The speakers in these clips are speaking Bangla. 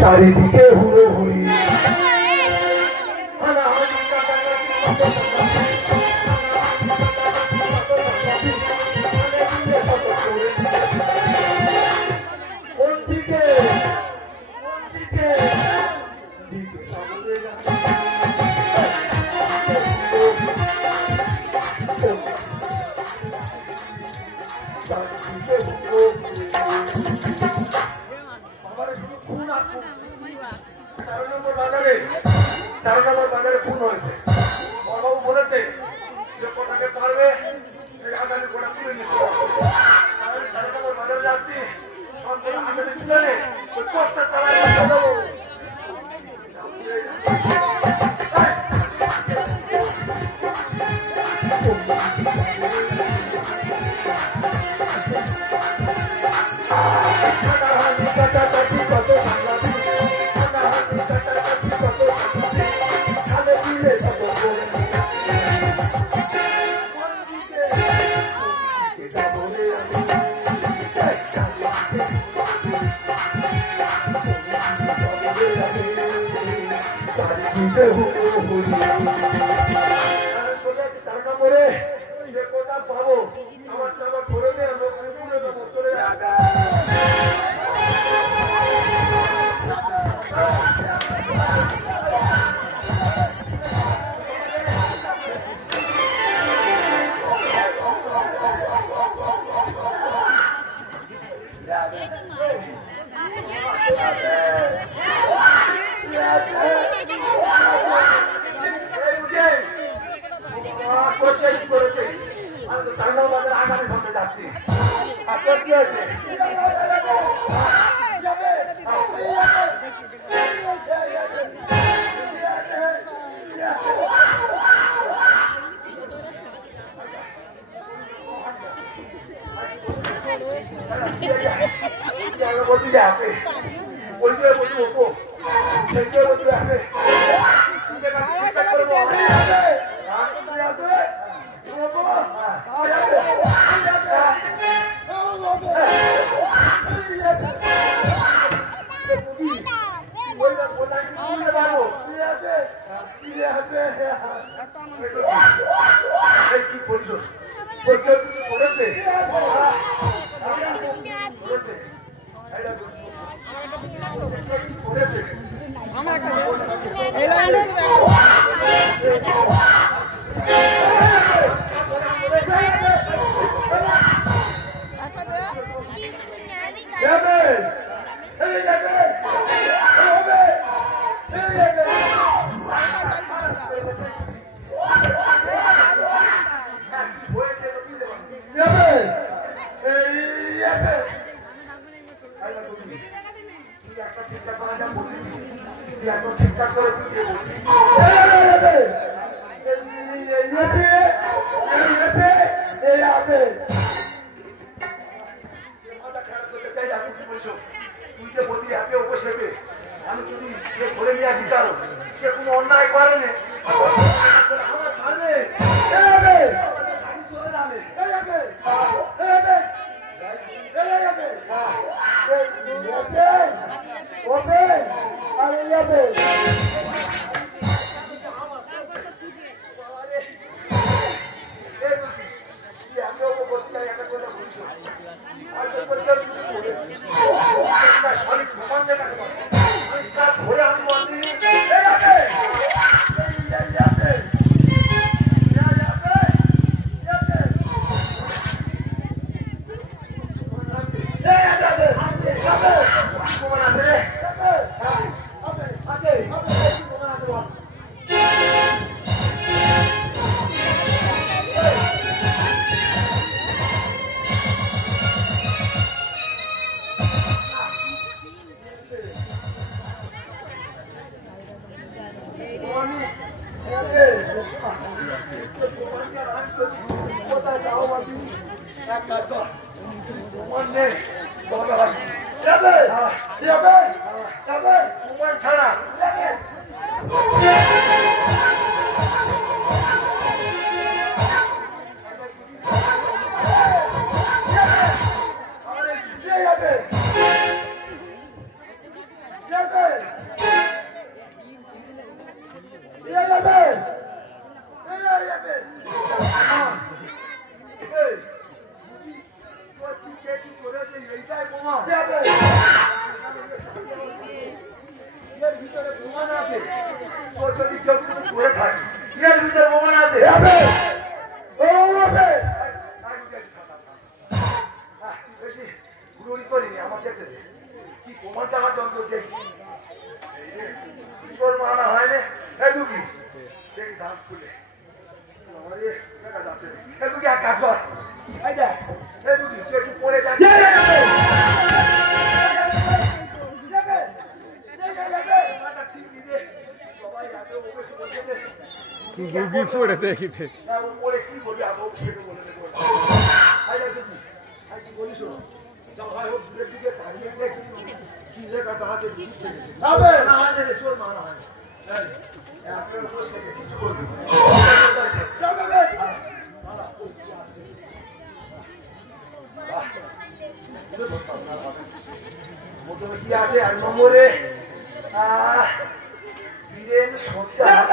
চারিদিকে হুড়োহুড়ি বাজারে খুন হয়েছে। বড়বাবু বলেছে যে কোটাকে পারবে আগামী কোটা তুলে নিতে বাজারে যাচ্ছি আগামী তুলে নেই ওই পোস্টার তারাই দেবো। পাবো আমার করে দেয় চলে যাবে। ঠিকঠাক করে তুই যে বলি আপনি বসে আমি যদি ধরে নিয়ে আসি কারো সে কোনো অন্যায় করেনি আমরা ছাড়বে গুগি পড়ে দেখিতে কি আছে 8 নম্বরে বীরেন সর্দার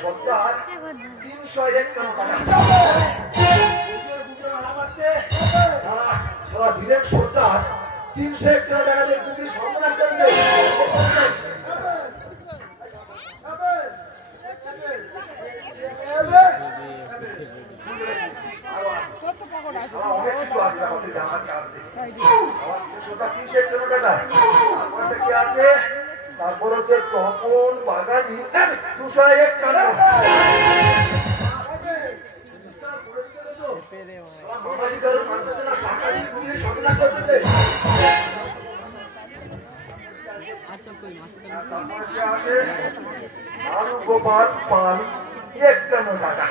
সর্দার 301 বীরেন সর্দার 301 টাকা দিয়ে তুমি সর্বনাশ করবে অনেক কিছু আছে আমাদের জানার কারণে আমার 301 টাকা কি আছে তারপর হচ্ছে তপন বাগানি 201 টাকা গোপাল পান 51 টাকা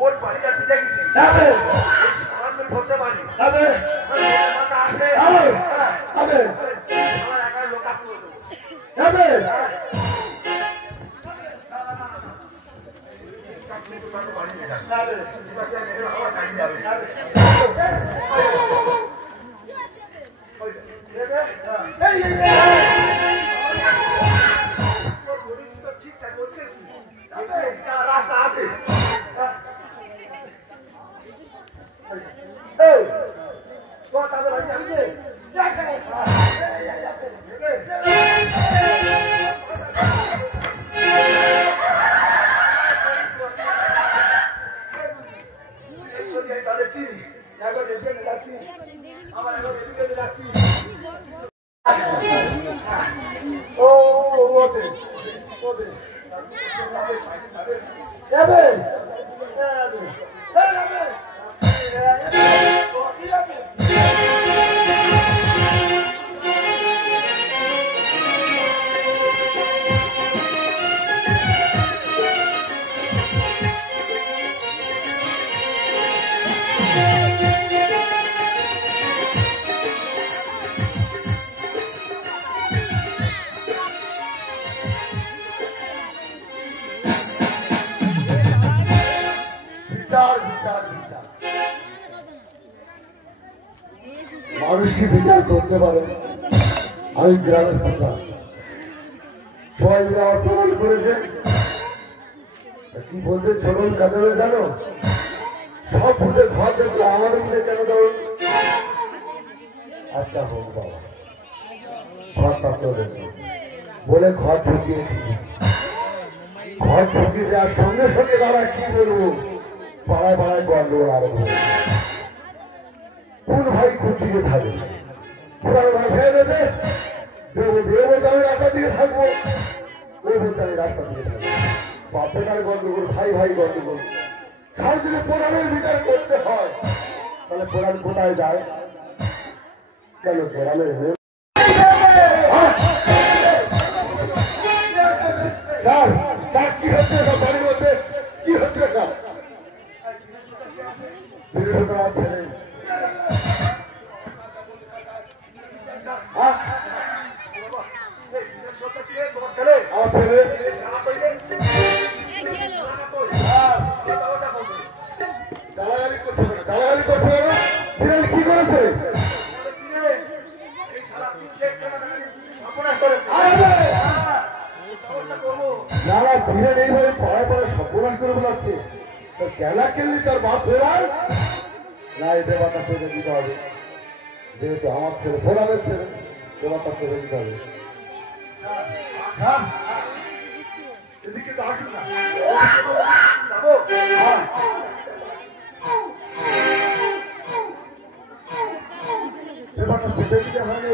ওর বাড়িটা দিতে গেছি ধরতে পারি আসে লোক রাস্তা আছে মানুষকে বিচার করতে পারে আমি গ্রামের সরকার সবাই মিলে আমার প্রমাণ করেছে কি বলতে চলুন কাজে জানো সব ভুলে ঘর দেখলে আমার মিলে কেন ধরুন আচ্ছা হোক বাবা ঘরটা তো বলে ঘর ঢুকিয়েছি ঘর ঢুকিয়ে যাওয়ার সঙ্গে সঙ্গে দাদা কি বলবো পাড়ায় পাড়ায় গন্ডগোল আরম্ভ কোন ভাই কোন দিকে থাকে পুরানো ভাই ফেলে দেবে দেবতার রাস্তার দিকে থাকবো ওই বলতে রাস্তার দিকে থাকবো বাপেটার গন্ডগোল ভাই ভাই গন্ডগোল তার যদি প্রধানের বিচার করতে হয় তাহলে প্রধান কোথায় যায় কেন গ্রামের কি হচ্ছে বাড়ির মধ্যে কি হচ্ছে বিরোধতা আছে আমার ছেলে গালাগালি করছে বিড়াল কি করেছে না না বিড়াল এইভাবে পড়ায় পড়ায় সর্বনাশ করে বলাচ্ছে তো খেলা খেললি তার বাপ ফেরাল না এই দেবাটা চলে দিতে হবে যেহেতু আমার ছেলে ফেরালের ছেলে দেবাটা চলে দিতে হবে এদিকে তো আসুন না দেবাটা চলে দিতে হবে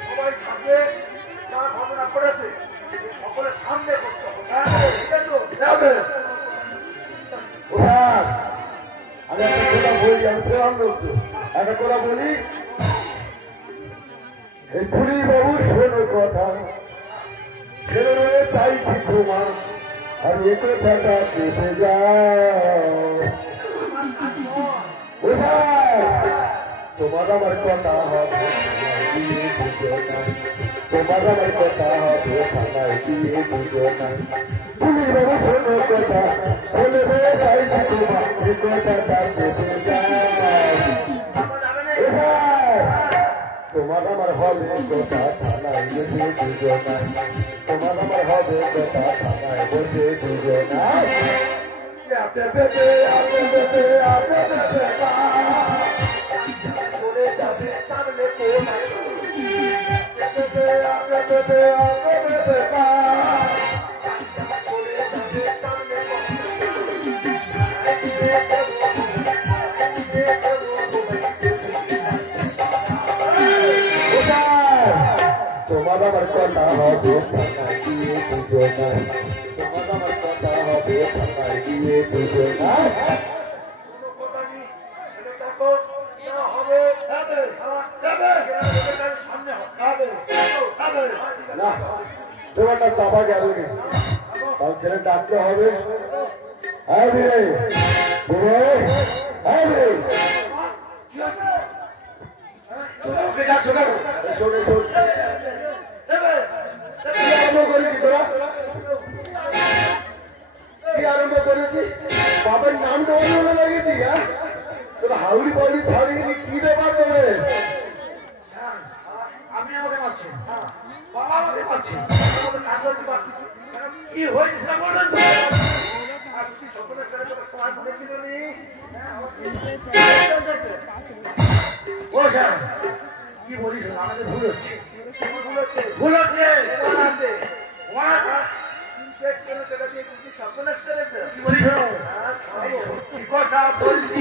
সবাই থাকবে যা ঘটনা করেছে সকলের সামনে করতে হবে আমি একটা কথা বলি আমি প্রধান লোক একটা কথা বলি এই পুলিশ বাবু শোনো কথা ছেলে চাইছি তোমার আর এ কথাটা কেটে যায় তোমার আমার কথা হবে তোমার আমার কথা হবে থানায় দিয়ে বুঝো না পুলিশ বাবু শোনো কথা ছেলে চাইছি তোমার এ কথাটা কেটে যায় তোমার আমার হবে কথা থানায় বসে বুঝো না তোমার আমার হবে কথা থানায় বসে বুঝো না আপে পেতে আপে পেতে আপে পেতে চলে যাবে চাললে তোমায় আপে পেতে আপে পেতে আপে পেতে চলে যাবে চাললে তোমার আমার কথা হবে থানায় গিয়ে বুঝো না তোমার আমার কথা হবে থানায় গিয়ে বুঝো না তোমারটা চাপা গেল নি তার ছেলে ডাকতে হবে হ্যাঁ রে হ্যাঁ রে আরম্ভ করেছি বাবার নাম তো অন্য লাগিয়েছি তোর হাউড়ি বাড়ি ছাড়িয়ে কি ব্যাপার তোলে আমি আমাকে পাচ্ছি বাবা আমাকে পাচ্ছি কি হয়েছে বলেন আপনি সকলের সাথে সময় করেছিলেন ও স্যার কি বলিস আমাদের ভুল হচ্ছে ভুল হচ্ছে কথা বলছি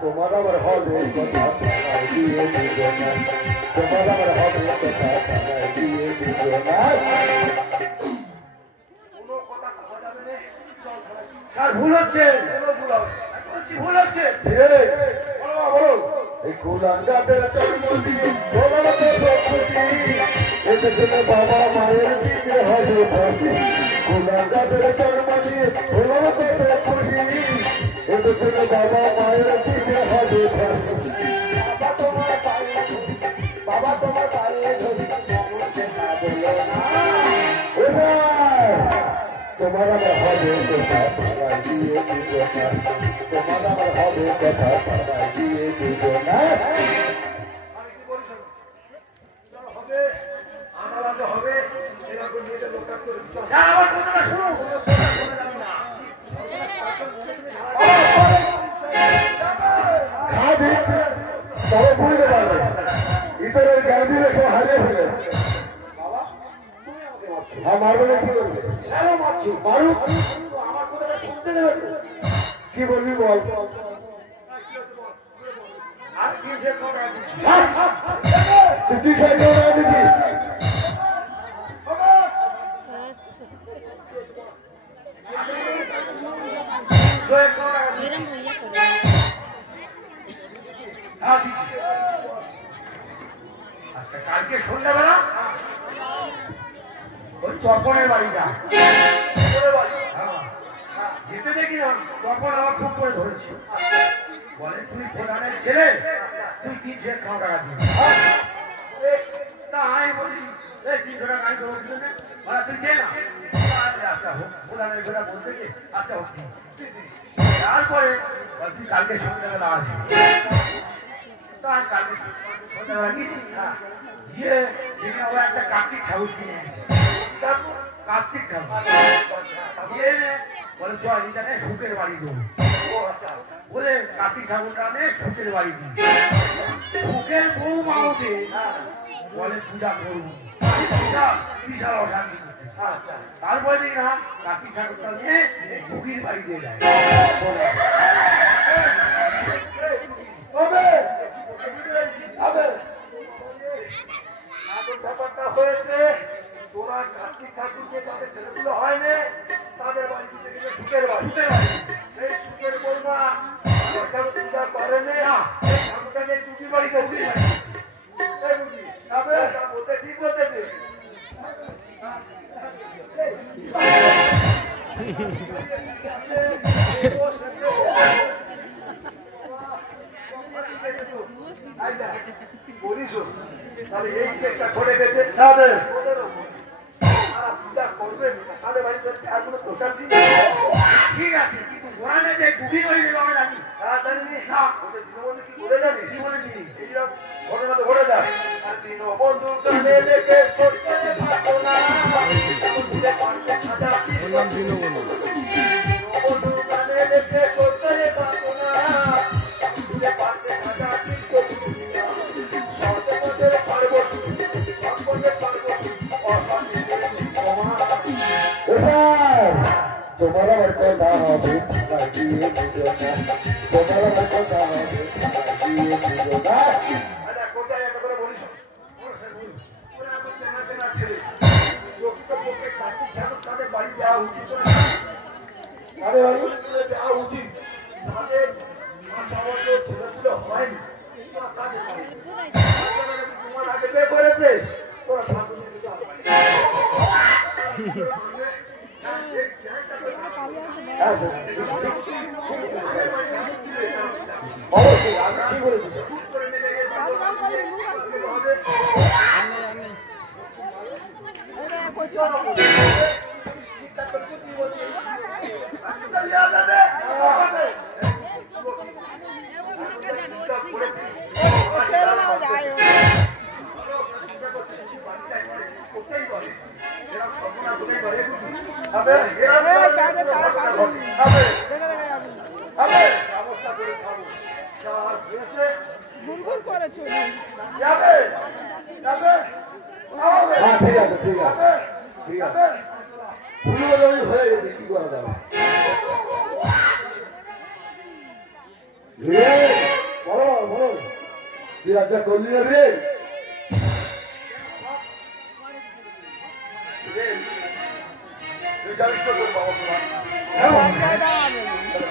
তোমার আমার হবে কথা থানায় দিয়ে বুঝো না তোমার আমার হবে কথা থানায় দিয়ে বুঝো না স্যার ভুল হচ্ছে ভুল হচ্ছে বলো এই কুলাঙ্গাদের জন্ম দিয়ে এসেছিল বাবা মায়ের দিকে হবে ফাঁসি কুলাঙ্গাদের জন্ম দিয়ে খুশি এসেছিল বাবা মায়ের দিকে হবে ফাঁসি বাবা তোমার পায়ে ধরি তোমার আমার হবে কথা পাড়ায় দিয়ে দিও না তোমার আমার হবে কথা পাড়ায় দিয়ে দিও না আমি কি বলি শোনো হবে আনালাতে হবে এরকম নিয়ে লোকটা করে আমার কথাটা শুনো শুনে যাবে না তবে বুঝতে পারবে ইতরের জ্ঞান দিলে সব হারিয়ে ফেলে বাবা তুমি আমাকে মারছো হ্যাঁ মারবে না কি করবে কেন মারছো মারুক আমার কথাটা শুনতে নেবে তো কি বলবি বল আর কি যে কথা তুই সাইড করে দিবি এরম হইয়া করে আচ্ছা কালকে সন্ধ্যাবেলা ওই তপনের বাড়িটা যেতে দেখি তপন আমার খুব করে ধরেছে বলে তুই প্রধানের ছেলে তুই 300 টাকা দিবি তা আমি বলি 300 টাকা আমি দেবো দিলে তুই দে না আচ্ছা হোক প্রধানের বেলা বলতে যে আচ্ছা হোক তারপরে তুই কালকে সন্ধ্যাবেলা আসবি তা আমি কালকে সন্ধ্যাবেলা গেছি গিয়ে দেখি আবার একটা কার্তিক ঠাকুর কিনে কার্তিক ঠাকুর গিয়ে বলে চল এখানে সুখের বাড়ি দেবো বলে কার্তিক ঠাকুরটা নে সুখের বাড়ি দিই সুখের বউ মাওতে বলে পূজা করবো বিশাল অশান্তি তারপরে দেখি না কার্তিক ঠাকুরটা নিয়ে ভুগির বাড়ি দিয়ে যায় ব্যাপারটা হয়েছে তোরা কার্তিক ঠাকুরকে যাদের ছেলেগুলো হয়নি তাদের বাড়ি দিতে গেলে সুখের বাড়ি সেই সুখের বলবা ঠাকুর পূজা করেনি সেই ঠাকুরটা নিয়ে দুটির বাড়িতে বলতে ঠিক বলতে বলিস তাহলে এই চেষ্টা করে গেছে তাদের পূজা করবেন তাদের বাড়িতে আর কোনো প্রচার ছিল ঠিক আছে কিন্তু গোড়ানে যে কুকিং হয়ে যাবে আমরা জানি জানি না ওদের দিনবন্ধু কি করে জানি কি বলেছি এইরকম ঘটনা তো ঘটে যায় আর দিনবন্ধু কানে দেখে সত্যি থাকো না বললাম দীনবন্ধু দিনবন্ধু কানে দেখে সত্যি থাকো না পারতে সাজা কিন্তু সত্যপথের পার্বতী সত্যপথের পার্বতী তোমার আমার কথা হবে দিয়ে দিও না তোমার আমার কথা হবে দিয়ে দিও না আচ্ছা কোথায় একটা করে বলিস ওরা আমার চেনা চেনা ছেলে প্রকৃতপক্ষে কার্তিক ঠাকুর তাদের বাড়ি দেওয়া উচিত তাদের বাড়ি দেওয়া উচিত তাদের 5 বছর ছেলেগুলো হয়নি তাদের বাড়ি তোমার আগে বিয়ে করেছে তোরা ঠাকুর অবশ্যই আমি কি বলেছি গুনগুন করেছে ঠিক আছে ঠিক আছে ঠিক আছে ভুল হয়ে গেছে কি করা যাবে বলো বলো তুই একটা করলি না রে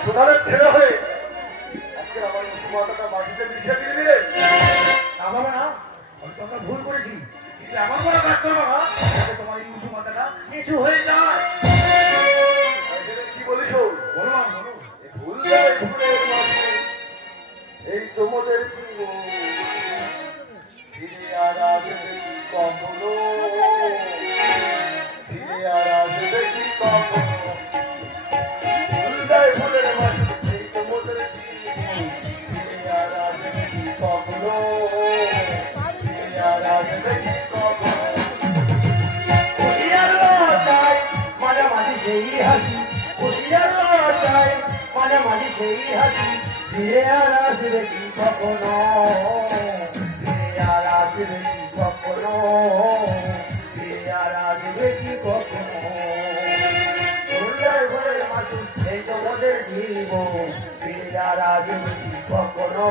প্রধানের ছেলে হয়ে আজকে আমার মাথাটা মাটিতে মিশিয়ে দিয়ে দিলে না না আমি তো আমরা ভুল করেছি কিন্তু আমার কোনো কাজ করবো না তোমার এই উঁচু মাথাটা নিচু হয়ে যায় কি বলিস বলো না বলো ভুল এই তোমাদের ফিরে আর আসবে কখনো ফিরে আর আসবে কি কখনো মাঝি সেই হাসি ফিরে আর আসবে কি কখনো, ফিরে আর আসবে কি কখনো, ফিরে আর আসবে কি কখনো। এই তো মোদের জীবন ফিরে আর আসবে কি কখনো।